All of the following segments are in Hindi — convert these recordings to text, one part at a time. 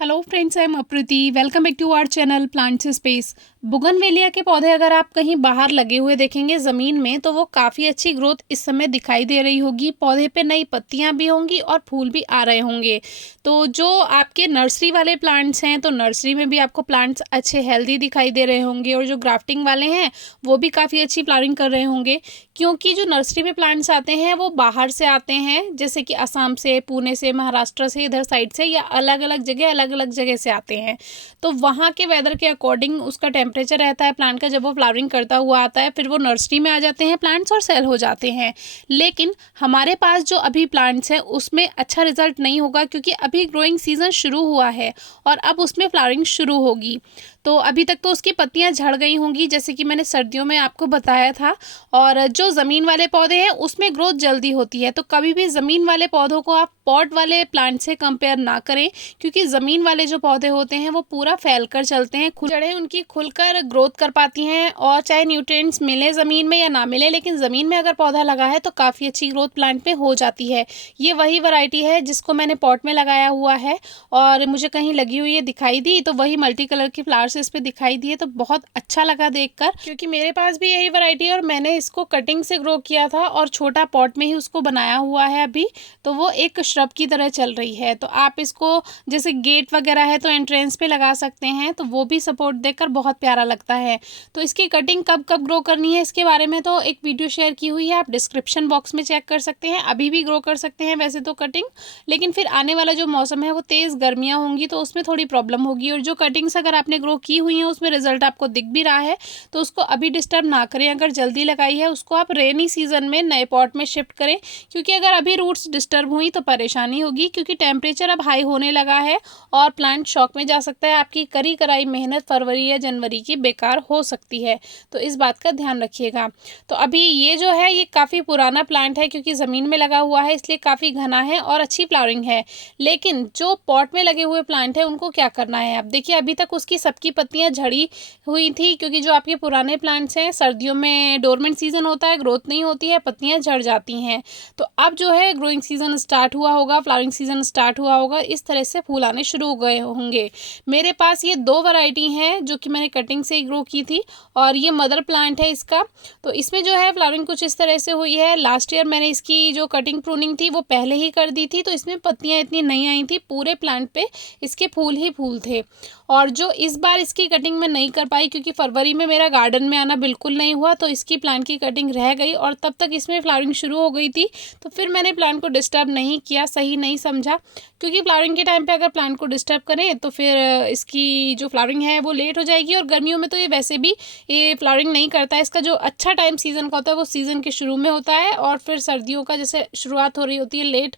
Hello friends, I am Apriti. Welcome back to our channel plants space. Bougainvillea के पौधे अगर आप कहीं बाहर लगे हुए देखेंगे ज़मीन में, तो वो काफ़ी अच्छी ग्रोथ इस समय दिखाई दे रही होगी। पौधे पे नई पत्तियां भी होंगी और फूल भी आ रहे होंगे। तो जो आपके नर्सरी वाले प्लांट्स हैं, तो नर्सरी में भी आपको प्लांट्स अच्छे हेल्दी दिखाई दे रहे होंगे, और जो ग्राफ्टिंग वाले हैं वो भी काफ़ी अच्छी फ्लावरिंग कर रहे होंगे। क्योंकि जो नर्सरी में प्लांट्स आते हैं वो बाहर से आते हैं, जैसे कि असम से, पुणे से, महाराष्ट्र से, इधर साइड से, या अलग अलग जगह से आते हैं। तो वहाँ के वेदर के अकॉर्डिंग उसका टेम्परेचर रहता है प्लांट का, जब वो फ्लावरिंग करता हुआ आता है, फिर वो नर्सरी में आ जाते हैं प्लांट्स और सेल हो जाते हैं। लेकिन हमारे पास जो अभी प्लांट्स हैं उसमें अच्छा रिजल्ट नहीं होगा, क्योंकि अभी ग्रोइंग सीजन शुरू हुआ है और अब उसमें फ्लावरिंग शुरू होगी। तो अभी तक तो उसकी पत्तियां झड़ गई होंगी, जैसे कि मैंने सर्दियों में आपको बताया था। और जो ज़मीन वाले पौधे हैं उसमें ग्रोथ जल्दी होती है। तो कभी भी ज़मीन वाले पौधों को आप पॉट वाले प्लांट से कंपेयर ना करें, क्योंकि ज़मीन वाले जो पौधे होते हैं वो पूरा फैल कर चलते हैं, जड़ें उनकी खुलकर ग्रोथ कर पाती हैं। और चाहे न्यूट्रिएंट्स मिले ज़मीन में या ना मिले, लेकिन ज़मीन में अगर पौधा लगा है तो काफ़ी अच्छी ग्रोथ प्लांट में हो जाती है। ये वही वैरायटी है जिसको मैंने पॉट में लगाया हुआ है, और मुझे कहीं लगी हुई है दिखाई दी, तो वही मल्टी कलर की फ्लावर्स इस पे दिखाई दिए, तो बहुत अच्छा लगा देखकर। क्योंकि मेरे पास भी यही वैरायटी है और मैंने इसको कटिंग से ग्रो किया था और छोटा पॉट में ही उसको बनाया हुआ है अभी। तो वो एक श्रब की तरह चल रही है। तो आप इसको जैसे गेट वगैरह है तो एंट्रेंस पे लगा सकते हैं, तो वो भी सपोर्ट देकर बहुत प्यारा लगता है। तो इसकी कटिंग कब कब ग्रो करनी है इसके बारे में तो एक वीडियो शेयर की हुई है, आप डिस्क्रिप्शन बॉक्स में चेक कर सकते हैं। अभी भी ग्रो कर सकते हैं वैसे तो कटिंग, लेकिन फिर आने वाला जो मौसम है वो तेज़ गर्मियाँ होंगी, तो उसमें थोड़ी प्रॉब्लम होगी। और जो कटिंग्स अगर आपने ग्रो की हुई हैं उसमें रिजल्ट आपको दिख भी रहा है, तो उसको अभी डिस्टर्ब ना करें। अगर जल्दी लगाई है उसको आप रेनी सीजन में नए पॉट में शिफ्ट करें, क्योंकि अगर अभी रूट्स डिस्टर्ब हुई तो परेशानी होगी, क्योंकि टेम्परेचर अब हाई होने लगा है और प्लांट शॉक में जा सकता है। आपकी करी कराई मेहनत फरवरी या जनवरी की बेकार हो सकती है, तो इस बात का ध्यान रखिएगा। तो अभी ये जो है ये काफ़ी पुराना प्लांट है, क्योंकि ज़मीन में लगा हुआ है इसलिए काफ़ी घना है और अच्छी फ्लावरिंग है। लेकिन जो पॉट में लगे हुए प्लांट है उनको क्या करना है, अब देखिए अभी तक उसकी सबकी पत्तियां झड़ी हुई थी, क्योंकि जो आपके पुराने प्लांट्स हैं सर्दियों में डोरमेंट सीजन होता है, ग्रोथ नहीं होती है, पत्तियां झड़ जाती हैं। तो अब जो है ग्रोइंग सीजन स्टार्ट हुआ होगा, फ्लावरिंग सीजन स्टार्ट हुआ होगा, इस तरह से फूल आने शुरू हो गए होंगे। मेरे पास ये दो वैरायटी हैं जो कि मैंने कटिंग से ग्रो की थी, और ये मदर प्लांट है इसका। तो इसमें जो है फ्लावरिंग कुछ इस तरह से हुई है। लास्ट ईयर मैंने इसकी जो कटिंग प्रूनिंग थी वो पहले ही कर दी थी, तो इसमें पत्तियां इतनी नहीं आई थी, पूरे प्लांट पे इसके फूल ही फूल थे। और जो इस बार इसकी कटिंग मैं नहीं कर पाई, क्योंकि फरवरी में मेरा गार्डन में आना बिल्कुल नहीं हुआ, तो इसकी प्लांट की कटिंग रह गई और तब तक इसमें फ्लावरिंग शुरू हो गई थी। तो फिर मैंने प्लांट को डिस्टर्ब नहीं किया, सही नहीं समझा, क्योंकि फ्लावरिंग के टाइम पे अगर प्लांट को डिस्टर्ब करें तो फिर इसकी जो फ्लावरिंग है वो लेट हो जाएगी। और गर्मियों में तो ये वैसे भी ये फ्लावरिंग नहीं करता है। इसका जो अच्छा टाइम सीज़न का होता है वो सीज़न के शुरू में होता है, और फिर सर्दियों का जैसे शुरुआत हो रही होती है, लेट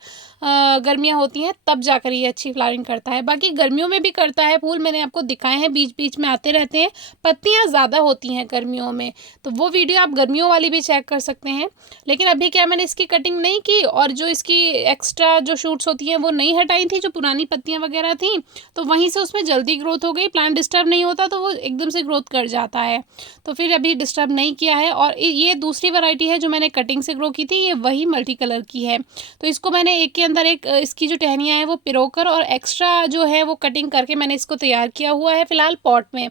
गर्मियाँ होती हैं, तब जाकर ये अच्छी फ्लावरिंग करता है। बाकी गर्मियों में भी करता है फूल, मैंने आपको दिखाए हैं, बीच बीच में आते रहते हैं। पत्तियाँ ज़्यादा होती हैं गर्मियों में, तो वो वीडियो आप गर्मियों वाली भी चेक कर सकते हैं। लेकिन अभी क्या मैंने इसकी कटिंग नहीं की, और जो इसकी एक्स्ट्रा जो शूट्स होती हैं वो नहीं हटाई थी, जो पुरानी पत्तियाँ वगैरह थी, तो वहीं से उसमें जल्दी ग्रोथ हो गई। प्लांट डिस्टर्ब नहीं होता तो वो एकदम से ग्रोथ कर जाता है, तो फिर अभी डिस्टर्ब नहीं किया है। और ये दूसरी वैरायटी है जो मैंने कटिंग से ग्रो की थी, ये वही मल्टी कलर की है। तो इसको मैंने एक के अंदर एक इसकी जो टहनियाँ हैं वो पिरोकर और एक्स्ट्रा जो है वो कटिंग करके मैंने इसको तैयार किया हुआ है फिलहाल पॉट में।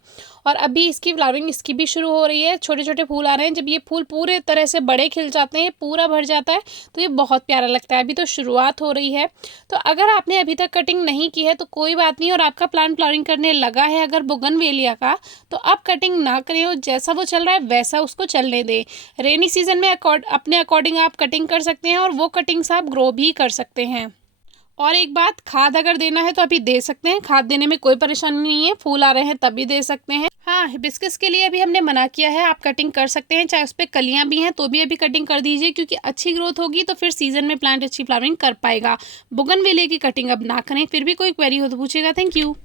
और अभी इसकी फ्लावरिंग इसकी भी शुरू हो रही है, छोटे छोटे फूल आ रहे हैं। जब ये फूल पूरे तरह से बड़े खिल जाते हैं, पूरा भर जाता है, तो ये बहुत प्यारा लगता है। अभी तो शुरुआत हो रही है, तो अगर आपने अभी तक कटिंग नहीं की है तो कोई बात नहीं, और आपका प्लांट फ्लावरिंग करने लगा है अगर बोगनवेलिया का, तो आप कटिंग ना करें, और जैसा वो चल रहा है वैसा उसको चलने दें। रेनी सीजन में अपने अकॉर्डिंग आप कटिंग कर सकते हैं, और वो कटिंग्स आप ग्रो भी कर सकते हैं। और एक बात, खाद अगर देना है तो अभी दे सकते हैं, खाद देने में कोई परेशानी नहीं है, फूल आ रहे हैं तभी दे सकते हैं। हाँ, हिबिस्कस के लिए अभी हमने मना किया है, आप कटिंग कर सकते हैं, चाहे उस पर कलियां भी हैं तो भी अभी कटिंग कर दीजिए, क्योंकि अच्छी ग्रोथ होगी तो फिर सीजन में प्लांट अच्छी फ्लावरिंग कर पाएगा। बोगनवेलिया की कटिंग अब ना करें। फिर भी कोई क्वेरी हो तो पूछेगा। Thank you.